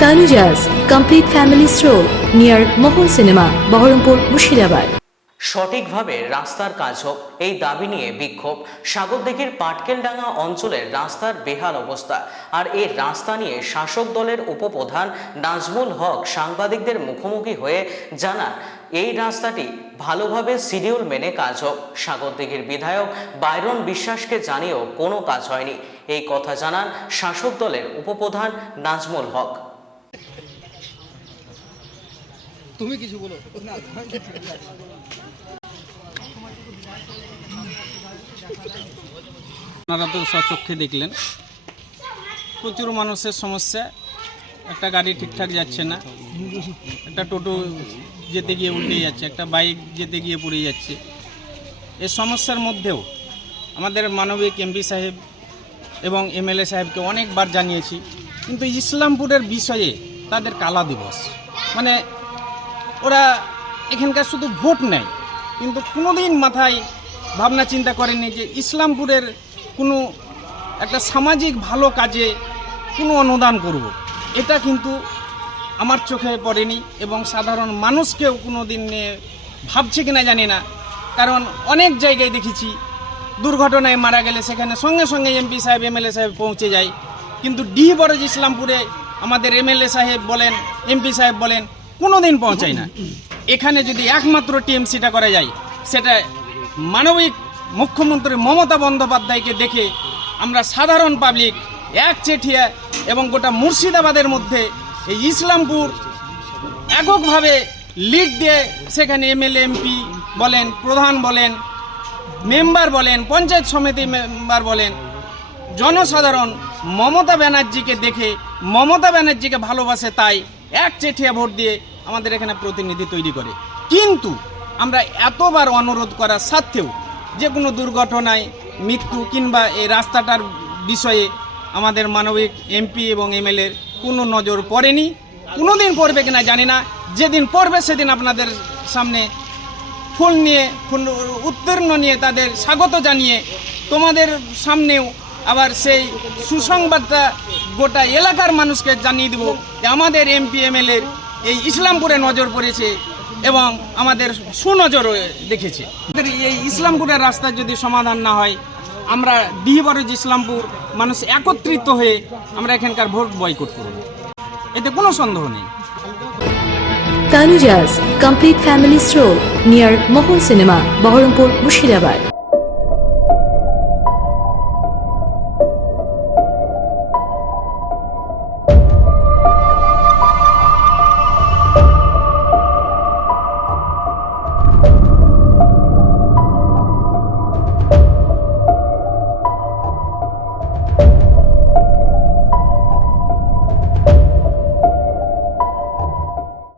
Tanujas Complete Family Stroll near Mohol Cinema, Baharampur, Mushirabad. সঠিকভাবে রাস্তার কাজ হোক এই দাবি নিয়ে বিক্ষোভ। সাগরদিঘির পাটকেলডাঙ্গা অঞ্চলের রাস্তার বেহাল অবস্থা। আর এই রাস্তা নিয়ে শাসক দলের উপপ্রধান নাজমুল হক সাংবাদিকদের মুখোমুখি হয়ে জানান এই রাস্তাটি ভালোভাবে শিডিউল মেনে কাজ হোক। সাগরদিঘির বিধায়ক বাইরন বিশ্বাসকে জানিয়েও কোনো কাজ হয়নি। এই কথা জানান শাসক দলের উপপ্রধান নাজমুল হক। তুমি কিছু বলো। আপনারা তো সচক্ষে দেখলেন। প্রচুর মানুষের সমস্যা। একটা গাড়ি ঠিকঠাক যাচ্ছে না। একটা টোটো যেতে গিয়ে উল্টে যাচ্ছে, একটা বাইক যেতে গিয়ে পড়ে যাচ্ছে। এ সমস্যার মধ্যেও আমাদের মানবিক এমপি সাহেব এবং এমএলএ সাহেবকে অনেকবার জানিয়েছি। কিন্তু ইসলামপুরের বিষয়ে তাদের কালা দিবস। মানে ওরা এখানকার শুধু ভোট নেয়, কিন্তু কোনোদিন মাথায় ভাবনা চিন্তা করেনি যে ইসলামপুরের কোনো একটা সামাজিক ভালো কাজে কোনো অনুদান করব। এটা কিন্তু আমার চোখে পড়েনি এবং সাধারণ মানুষকেও কোনো দিন ভাবছে কিনা জানি না। কারণ অনেক জায়গায় দেখেছি দুর্ঘটনায় মারা গেলে সেখানে সঙ্গে সঙ্গে এমপি সাহেব, এমএলএ সাহেব পৌঁছে যায়। কিন্তু ডি বরজ ইসলামপুরে আমাদের এমএলএ সাহেব বলেন, এমপি সাহেব বলেন কোনো দিন পৌঁছায় না। এখানে যদি একমাত্র টিএমসিটা করা যায়, সেটা মানবিক মুখ্যমন্ত্রী মমতা বন্দ্যোপাধ্যায়কে দেখে আমরা সাধারণ পাবলিক এক চেঠিয়া এবং গোটা মুর্শিদাবাদের মধ্যে এই ইসলামপুর এককভাবে লিড দিয়ে সেখানে এমএলএ, এমপি বলেন, প্রধান বলেন, মেম্বার বলেন, পঞ্চায়েত সমিতি মেম্বার বলেন জনসাধারণ মমতা ব্যানার্জিকে দেখে মমতা ব্যানার্জিকে ভালোবাসে তাই এক চেঠিয়া ভোট দিয়ে আমাদের এখানে প্রতিনিধি তৈরি করে। কিন্তু আমরা এতবার অনুরোধ করার সত্ত্বেও যে কোনো দুর্ঘটনায় মৃত্যু কিংবা এই রাস্তাটার বিষয়ে আমাদের মানবিক এমপি এবং এমএলএর কোনো নজর পড়েনি। কোনো দিন পড়বে কিনা জানি না। যেদিন পড়বে সেদিন আপনাদের সামনে ফুল নিয়ে, ফুল উত্তীর্ণ নিয়ে তাদের স্বাগত জানিয়ে তোমাদের সামনেও আবার সেই সুসংবাদটা গোটা এলাকার মানুষকে জানিয়ে দেব যে আমাদের এমপি এমএলএর এই ইসলামপুরে নজর পড়েছে এবং আমাদের সুনজর দেখেছে। এই ইসলামপুরের রাস্তার যদি সমাধান না হয় আমরা ডিহিবরজ ইসলামপুর মানুষ একত্রিত হয়ে আমরা এখানকার ভোট বয়কট করব। এতে কোনো সন্দেহ নেই। Tanujas Complete Family Stroll near Mohol Cinema, Baharampur, Mushirabad.